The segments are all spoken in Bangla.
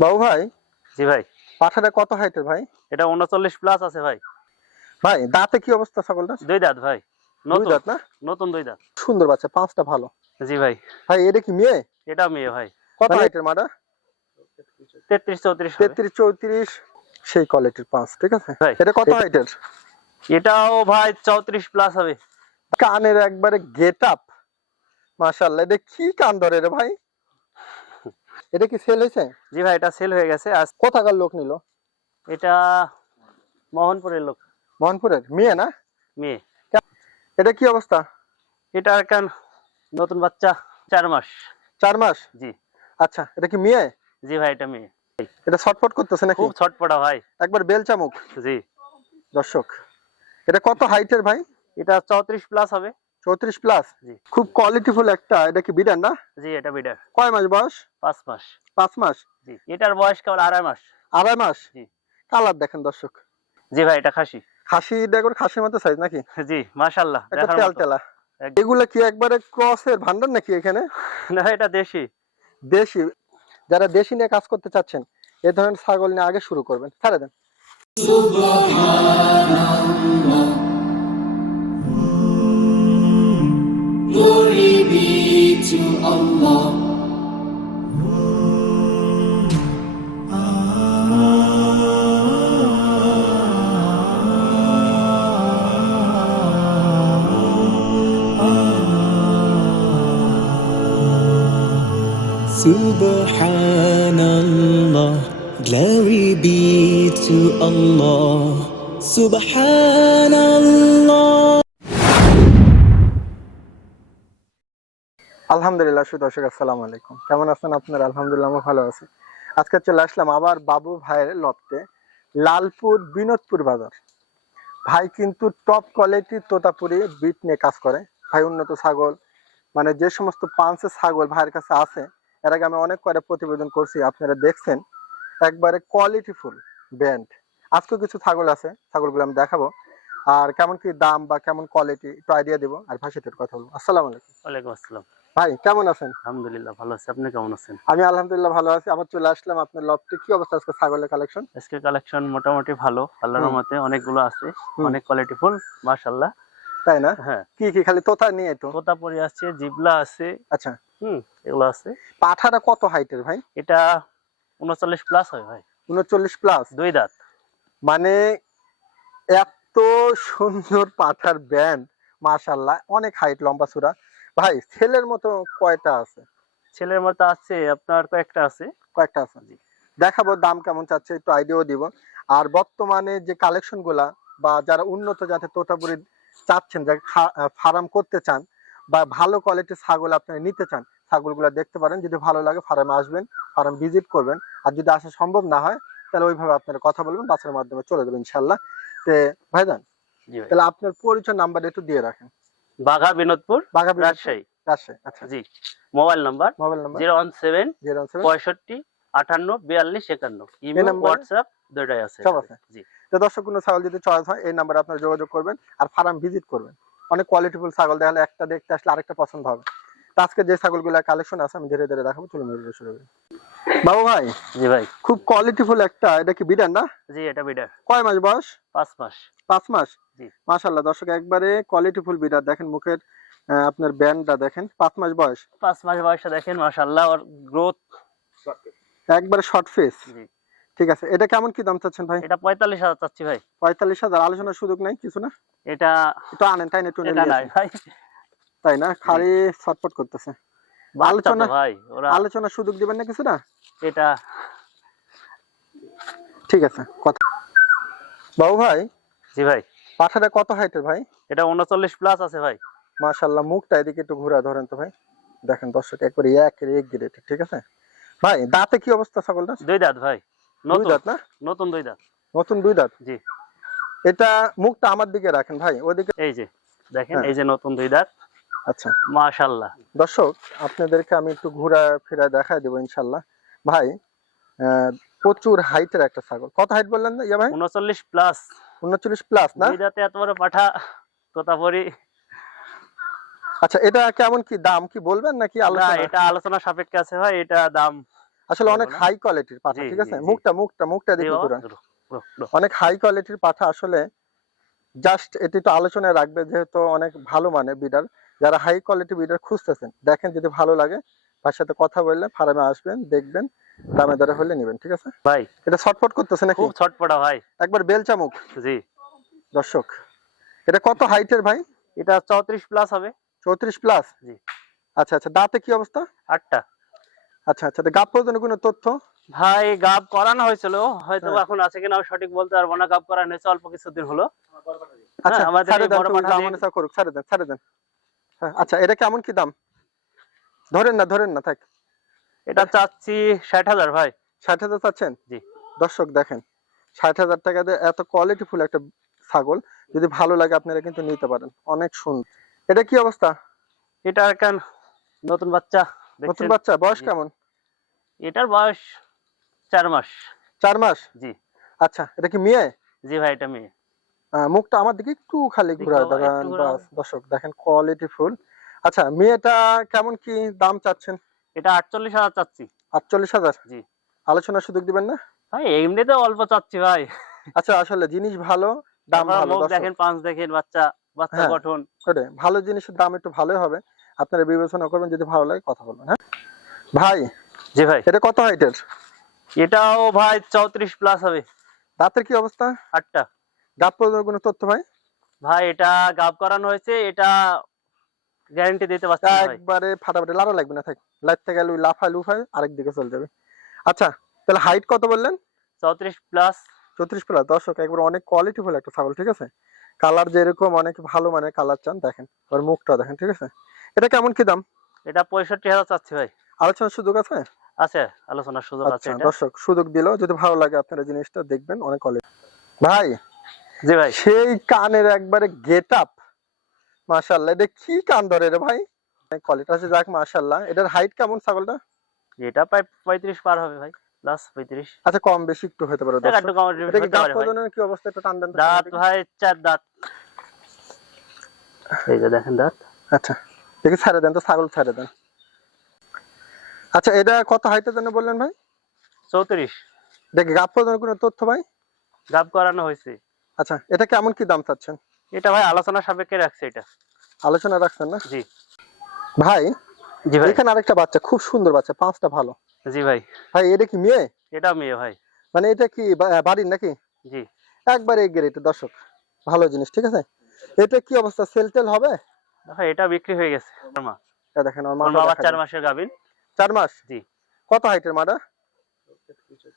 বাবু ভাই জি ভাই। পাঠাটা কত হাইটের ভাই? এটা উনচল্লিশ প্লাস আছে ভাই। ভাই দাঁতে কি অবস্থা ছাগলটা দুই দাঁত ভাই। নতুন। দাঁত না? নতুন দুই দাঁত। সুন্দর বাচ্চা পাঁচটা ভালো। জি ভাই। ভাই এটা কি মেয়ে? এটা মেয়ে ভাই। কত মানে- হাইটের মাটা তেত্রিশ চৌত্রিশ। তেত্রিশ চৌত্রিশ। সেই কোয়ালিটির পাঁচ ঠিক আছে? এটা কত হাইটের? এটাও ভাই চৌত্রিশ প্লাস হবে। কানের একবারে গেট আপ মাশাল্লাহ এটা কি কান ধরে রে ভাই? এটা কি সেল হয়েছে? জি ভাই এটা সেল হয়ে গেছে। আজ কোথাকার লোক নিল? এটা মোহনপুরের লোক। মোহনপুরের? মেয়ে না? মেয়ে। এটা কি অবস্থা? এটা কেন নতুন বাচ্চা চার মাস। চার মাস? জি। আচ্ছা এটা কি মেয়ে? জি ভাই এটা মেয়ে। এটা ছটফট করতেছে নাকি? খুব ছটপটা ভাই। একবার বেল চামুক। জি। দর্শক এটা কত হাইটের ভাই? এটা চৌত্রিশ প্লাস হবে। চৌত্রিশ প্লাস জি। খুব কোয়ালিটিফুল একটা এটা কি বিডার না? জি এটা বিডার কয় মাস বয়স? পাঁচ মাস। পাঁচ মাস? জি এটার বয়স কেবল আড়াই মাস। আড়াই মাস? জি। কালার দেখেন দর্শক। জি ভাই এটা খাসি। খাসি দেখুন খাসির মতো সাইজ নাকি? জি মাশাল্লাহ একটা দেখার তেল মতো। তেলা একদম। কি একবারে ক্রসের ভান্ডার নাকি এখানে? না এটা দেশি। দেশি। যারা দেশি নিয়ে কাজ করতে চাচ্ছেন এ ধরনের ছাগল নিয়ে আগে শুরু করবেন। ছেড়ে দেন। Glory Subhanallah, glory be to Allah. Subhanallah. আলহামদুলিল্লাহ সুদ দর্শক আসসালামু আলাইকুম। কেমন আছেন আপনারা? আলহামদুলিল্লাহ আমরা ভালো আছি। আজকে চলে আসলাম আবার বাবু ভাইয়ের লপতে লালপুর বিনোদপুর বাজার। ভাই কিন্তু টপ কোয়ালিটির তোতাপুরি বিট নিয়ে কাজ করে। ভাই উন্নত ছাগল মানে যে সমস্ত পাঁচের ছাগল ভাইয়ের কাছে আছে এর আগে আমি অনেক কয়টা প্রতিবেদন করছি আপনারা দেখছেন। একবারে কোয়ালিটিফুল ব্যান্ড আজকেও কিছু ছাগল আছে ছাগলগুলো আমি দেখাবো। আর কেমন কি দাম বা কেমন কোয়ালিটি একটু আইডিয়া দেবো। আর ভাই কথা বলব। আসসালামু আলাইকুম। ওয়ালাইকুম আসসালাম। ভাই কেমন আছেন? আলহামদুলিল্লাহ ভালো আছি। আপনি কেমন আছেন? আমি আলহামদুলিল্লাহ ভালো আছি। আবার চলে আসলাম আপনার লফটে। কি অবস্থা আজকে ছাগলের কালেকশন আজকে কালেকশন মোটামুটি ভালো। আল্লাহর হুম। রহমতে অনেকগুলো আছে। অনেক কোয়ালিটি ফুল মাশাআল্লাহ। তাই না? হ্যাঁ। কি কি খালি তোতা নিয়ে তো। তোতা পরে আছে জিবলা আছে। আচ্ছা। হুম এগুলো আছে। পাঠাটা কত হাইটের ভাই? এটা উনচল্লিশ প্লাস হয় ভাই। উনচল্লিশ প্লাস দুই দাঁত। মানে এত সুন্দর পাঠার ব্যান্ড মাশাল্লাহ অনেক হাইট লম্বা চূড়া। ভাই ছেলের মতো কয়টা আছে? ছেলের মতো আছে আপনার কয়েকটা আছে। কয়েকটা আছে। জি। দেখাবো দাম কেমন চাচ্ছে একটু আইডিয়াও দিব। আর বর্তমানে যে কালেকশনগুলা বা যারা উন্নত জাতের তোতাপুরি চাচ্ছেন যে ফার্ম করতে চান বা ভালো কোয়ালিটির ছাগল আপনারা নিতে চান ছাগলগুলো দেখতে পারেন। যদি ভালো লাগে ফার্মে আসবেন ফার্ম ভিজিট করবেন। আর যদি আসা সম্ভব না হয় তাহলে ওইভাবে আপনারা কথা বলবেন বাচ্চার মাধ্যমে চলে যাবেন ইনশাল্লাহ তে ভাইজান তাহলে আপনার পরিচয় নাম্বার একটু দিয়ে রাখেন। বাঘা বিনোদপুর বাঘা রাজশাহী। রাজশাহী আচ্ছা। জি mobile number mobile number. Zero one seven zero seven. পঁয়ষট্টি আটান্ন বিয়াল্লিশ একান্ন। ইমেল হোয়াটসঅ্যাপ দুটাই আছে সব আছে? জি। তো দর্শক কোনো ছাগল যদি চয়েস হয় এই নাম্বারে আপনারা যোগাযোগ করবেন আর ফার্ম ভিজিট করবেন। অনেক কোয়ালিটিফুল ছাগল দেখালে একটা দেখতে আসলে আরেকটা পছন্দ হবে। তো আজকে যে ছাগলগুলো কালেকশন আছে আমি ধীরে ধীরে দেখাবো চলুন ভিডিও শুরু করি। বাবু ভাই জি ভাই। খুব কোয়ালিটিফুল একটা এটা কি বিডার না? জি এটা বিডার কয় মাস বয়স? পাঁচ মাস। পাঁচ মাস? জি। মাশাল্লাহ দর্শক একবারে কোয়ালিটিফুল বিডার দেখেন মুখের আপনার ব্যান্ডটা দেখেন পাঁচ মাস বয়স। পাঁচ মাস বয়সে দেখেন মাশাআল্লাহ ওর গ্রোথ একবারে শর্ট ফেস জি। ঠিক আছে এটা কেমন কি দাম চাচ্ছেন ভাই? এটা পঁয়তাল্লিশ হাজার চাচ্ছি ভাই। পঁয়তাল্লিশ হাজার আলোচনার সুযোগ নাই কিছু না? এটা একটু আনেন তাই না? একটু ভাই। তাই না? খালি ছটফট করতেছে। আলোচনা- ভাই ওরা আলোচনার সুযোগ দিবেন না কিছু না? এটা ঠিক আছে কথা বাবু ভাই জি ভাই। পাঠাটা কত হাইটের ভাই? এটা উনচল্লিশ প্লাস আছে ভাই। মাশাল্লাহ মুখটা এদিকে একটু ঘুরা ধরেন তো ভাই। দেখেন দর্শক একবারে এক এক গ্রেড ঠিক আছে? ভাই দাঁতে কি অবস্থা ছাগলটা দুই দাঁত ভাই। দুই দাঁত না? নতুন দুই দাঁত। নতুন দুই দাঁত? জি। এটা মুখটা আমার দিকে রাখেন ভাই ওদিকে এই যে দেখেন হ্যাঁ। এই যে নতুন দুই দাঁত। আচ্ছা। মাশাআল্লাহ দর্শক আপনাদেরকে আমি একটু ঘুরা ফিরা দেখাই দেবো ইনশাল্লাহ। ভাই প্রচুর হাইটের একটা ছাগল। কত হাইট বললেন না ইয়া ভাই? উনচল্লিশ প্লাস উনচল্লিশ প্লাস না? দুই দাঁতে এত বড় পাঠা তোতাপুরি। আচ্ছা এটা কেমন কি দাম? কি বলবেন নাকি আলোচনা? এটা আলোচনা সাপেক্ষে আছে ভাই এটা দাম। আসলে অনেক হাই কোয়ালিটির পাঠা ঠিক আছে। মুখটা মুখটা মুখটা জি দেখে। অনেক হাই কোয়ালিটির পাঠা আসলে জাস্ট এটি তো আলোচনায় রাখবে যেহেতু অনেক ভালো মানের বিডার যারা হাই কোয়ালিটি বিডার খুঁজতেছেন দেখেন যদি ভালো লাগে তার সাথে কথা বললে ফার্মে আসবেন দেখবেন দামে দরে হলে নেবেন ঠিক আছে? ভাই। এটা ছটফট করতেছে নাকি? খুব ছটপটা ভাই। একবার বেলচা মুখ জি। দর্শক এটা কত হাইটের ভাই? এটা চৌত্রিশ প্লাস হবে। চৌত্রিশ প্লাস জি। আচ্ছা আচ্ছা দাঁতে কি অবস্থা? আটটা। আচ্ছা আচ্ছা পর্যন্ত কোনো তথ্য? ভাই গাব করানো হয়েছিল। হয়তো হ্যাঁ। এখন আছে কিনা সঠিক বলতে পারব না। গাব করানো হয়েছে অল্প কিছুদিন হলো। আচ্ছা হ্যাঁ, ছাড়ে দেন বড় তুমি পাঠা যা দিয়ে- চাও করুক ছাড়ে দেন ছাড়ে দেন। আচ্ছা এটা কেমন কি দাম? ধরেন না ধরেন না থাক। এটা চাচ্ছি ষাট হাজার ভাই। ষাট হাজার চাচ্ছেন? জি। দর্শক দেখেন ষাট হাজার টাকা দিয়ে এত কোয়ালিটি ফুল একটা ছাগল যদি ভালো লাগে আপনারা কিন্তু নিতে পারেন। অনেক সুন্দর। এটা কি অবস্থা? এটা নতুন বাচ্চা। নতুন বাচ্চা বয়স কেমন? এটার বয়স চার মাস। চার মাস? জি। আচ্ছা এটা কি মেয়ে? জি ভাই এটা মেয়ে। মুখটা আমার দিকে একটু খালি ঘুরায় দাঁড়ান দর্শক দেখেন কোয়ালিটি ফুল। আচ্ছা মেয়েটা কেমন কি দাম চাচ্ছেন? এটা আটচল্লিশ হাজার চাচ্ছি। আটচল্লিশ হাজার? জি। আলোচনার সুযোগ দিবেন না? ভাই এমনিতে অল্প চাচ্ছি ভাই। আচ্ছা আসলে জিনিস ভালো দাম ভালো দেখেন পাঁচ দেখেন বাচ্চা বাচ্চা হ্যাঁ। গঠন। ভালো জিনিসের দাম একটু ভালোই হবে। আপনারা বিবেচনা করবেন যদি ভালো লাগে কথা বলবেন হ্যাঁ? ভাই জি ভাই। এটা কত হাইটের এটাও ভাই চৌত্রিশ প্লাস হবে। দাঁতের কি অবস্থা? আটটা। গাপ পর্যন্ত কোনো তথ্য ভাই? ভাই এটা গাব করানো হয়েছে এটা গ্যারান্টি দিতে পারছি একবারে ফাটাফাটি লাড়া লাগবে না থাক। লাইটতে গেলে ওই লাফায় লুফায় আরেক দিকে চলে যাবে। আচ্ছা তাহলে হাইট কত বললেন? চৌত্রিশ প্লাস চৌত্রিশ প্লাস দর্শক একবার অনেক কোয়ালিটি ফুল একটা ছাগল ঠিক আছে? কালার যেরকম অনেক ভালো মানে কালার চান দেখেন। ওর মুখটা দেখেন ঠিক আছে? এটা কেমন কি দাম? এটা পঁয়ষট্টি হাজার চাচ্ছি ভাই। আলোচনার সুযোগ আছে? আছে আলোচনার সুযোগ আছে আচ্ছা এটা। দর্শক সুযোগ দিল। যদি ভালো লাগে আপনারা জিনিসটা দেখবেন অনেক কোয়ালিটি ভাই জি ভাই। সেই কানের একবারে গেট আপ মাশাল্লাহ এটা কি কান ধরে রে ভাই? কোয়ালিটি আছে যাক মাশাল্লাহ এটার হাইট কেমন ছাগলটা? এটা প্রায় পঁয়ত্রিশ পার হবে ভাই প্লাস পঁয়ত্রিশ। আচ্ছা কম বেশি একটু হতে পারে একটু কম এটা কি দাঁত পারে কি অবস্থা? একটু টান দেন দাঁত ভাই চার দাঁত। এই যে দেখেন দাঁত। আচ্ছা। দেখি ছেড়ে দেন তো ছাগল ছেড়ে দেন। আচ্ছা এটা কত হাইটের জন্য বললেন ভাই? চৌত্রিশ। দেখি গাপ প্রজনের কোনো তথ্য ভাই? গাব করানো হয়েছে। আচ্ছা এটা কেমন কি দাম চাচ্ছেন? এটা ভাই আলোচনা সাপেক্ষে রাখছে এটা। আলোচনা রাখছেন না? জি। ভাই জি ভাই। এখানে আরেকটা বাচ্চা খুব সুন্দর বাচ্চা পাঁচটা ভালো। জি ভাই। ভাই এটা কি মেয়ে? এটা মেয়ে ভাই। মানে এটা কি বাড়ির নাকি? জি। একবারে এগিয়ে এটা দর্শক। ভালো জিনিস ঠিক আছে? এটা কি অবস্থা? সেল টেল হবে? ভাই এটা বিক্রি হয়ে গেছে। দেখেন আমার বাবা দেখা মাসের গাভিন চার মাস? জি। কত হাইটের মাটা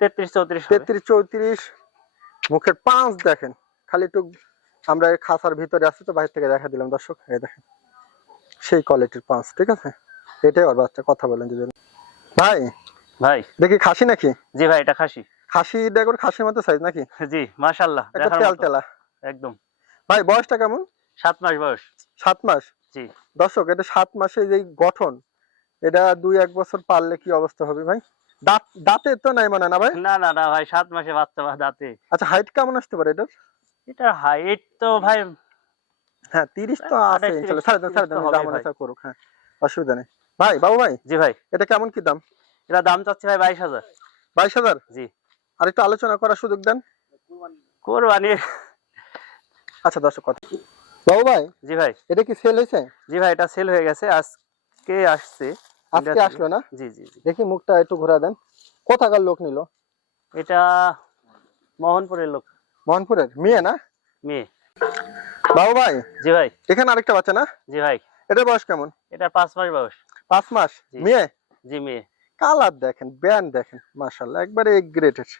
তেত্রিশ চৌত্রিশ হবে। তেত্রিশ চৌত্রিশ। মুখের পাঁচ দেখেন। খালি একটু আমরা খাসার ভিতরে আছি তো বাইরে থেকে দেখা দিলাম। দর্শক এই দেখেন। সেই কোয়ালিটির পাঁচ ঠিক আছে? এটাই ওর বাচ্চা কথা বলেন যদি ভাই? ভাই। দেখি খাসি নাকি? জি ভাই এটা খাসি। খাসি দেখুন খাসির মতো সাইজ নাকি? জি মাশাল্লাহ একটা দেখার মতো। একদম। ভাই বয়সটা কেমন? সাত মাস বয়স। সাত মাস? জি। দর্শক এটা সাত মাসে যে গঠন এটা দুই এক বছর পারলে কি অবস্থা হবে ভাই? দাঁত দাঁতে তো নাই মানে না ভাই? না না না ভাই সাত মাসে বাচ্চা বা দাঁতে। আচ্ছা হাইট কেমন আসতে পারে এটার? এটার হাইট তো ভাই হ্যাঁ তিরিশ তো আছে ইনশাল্লাহ। ছাড়ে দেন ছাড়ে দেন ভাই। করুক হ্যাঁ অসুবিধা নেই। ভাই বাবু ভাই জি ভাই। এটা কেমন কি দাম? এটা দাম চাচ্ছি ভাই বাইশ হাজার। বাইশ হাজার? জি। আর একটু আলোচনা করার সুযোগ দেন। কোরবানি আচ্ছা দর্শক কথা বাবু ভাই জি ভাই। এটা কি সেল হয়েছে? জি ভাই এটা সেল হয়ে গেছে আজকে আসছে। আজকে আসলো না? জি জি দেখি মুখটা একটু ঘোরা দেন। কোথাকার লোক নিল? এটা মোহনপুরের লোক। মোহনপুরের? মেয়ে না? মেয়ে। বাবু ভাই জি ভাই। এখানে আরেকটা বাচ্চা না? জি ভাই। এটার বয়স কেমন? এটা পাঁচ মাস বয়স। পাঁচ মাস? মেয়ে? জি মেয়ে। কালার দেখেন ব্যান্ড দেখেন মাশাল্লাহ একবারে গ্রেটেড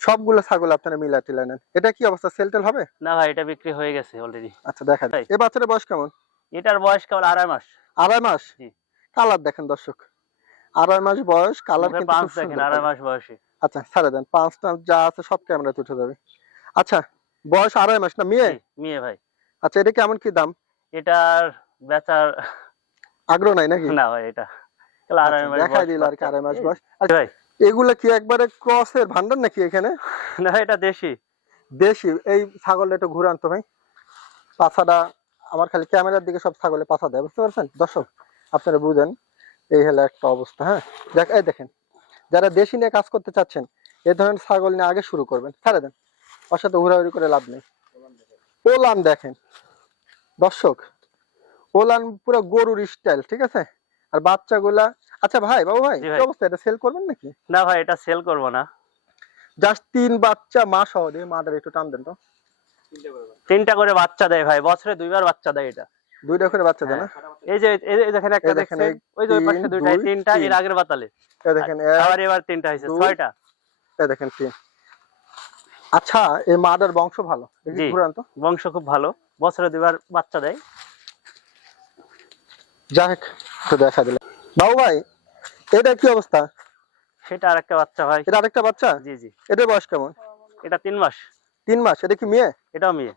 সবগুলো ছাগল আপনারা মিলা টিলা নেন। এটা কি অবস্থা? সেল টেল হবে? না ভাই এটা বিক্রি হয়ে গেছে অলরেডি আচ্ছা দেখা যায়। এই। বাচ্চাটার বয়স কেমন? এটার বয়স কেবল আড়াই মাস। আড়াই মাস? কালার দেখেন দর্শক। আড়াই মাস বয়স কালার কিন্তু দেখেন আড়াই মাস বয়সে। আচ্ছা ছাড়ে দেন। পাঁচটা যা আছে সব ক্যামেরাতে উঠে যাবে। আচ্ছা বয়স আড়াই মাস না মেয়ে? মেয়ে ভাই। আচ্ছা এটা কেমন কি দাম? এটার বেচার আগ্রহ নাই নাকি? না ভাই এটা। আচ্ছা, দেখাই দিল আর কি আড়াই মাস বয়স। আচ্ছা, ভাই। এগুলা কি একবারে ক্রসের ভান্ডার নাকি এখানে? না এটা দেশি। দেশি। এই ছাগল একটু ঘুরান তো ভাই। পাছাটা আমার খালি ক্যামেরার দিকে সব ছাগলে পাছা দেয় বুঝতে পারছেন? দর্শক আপনারা বুঝেন এই হলো একটা অবস্থা হ্যাঁ? দেখ এই দেখেন যারা দেশি নিয়ে কাজ করতে চাচ্ছেন এ ধরনের ছাগল নিয়ে আগে শুরু করবেন। ছেড়ে দেন ওর সাথে হুড়াহুড়ি করে লাভ নেই। ওলান দেখেন দর্শক ওলান পুরো গরুর স্টাইল ঠিক আছে? আর বাচ্চাগুলা আচ্ছা ভাই বাবু ভাই কি। অবস্থা? এটা সেল করবেন নাকি? না ভাই এটা সেল করব না। জাস্ট তিন বাচ্চা মা সহ দিয়ে মাদার একটু টান দেন তো। তিনটা করে বাচ্চা দেয় ভাই বছরে দুইবার বাচ্চা দেয় এটা। দুইটা করে বাচ্চা দেয় না? এই যে এই দেখেন একটা দেখেন, ওই যে ওই পাশে দুইটা তিনটা এর আগের বাতালে। এই দেখেন আবার এবার তিনটা দুই, ছয়টা। এই দেখেন তিন। আচ্ছা এই মাদার বংশ ভালো? ঘুরান তো। বংশ খুব ভালো বছরে দুইবার বাচ্চা দেয়। যাই হোক দেখা দিলে বাবু ভাই এটা কি অবস্থা? সেটা আরেকটা বাচ্চা ভাই। এটা আরেকটা বাচ্চা? জি জি। এটার বয়স কেমন? এটা তিন মাস। তিন মাস? এটা কি মেয়ে? এটাও মেয়ে।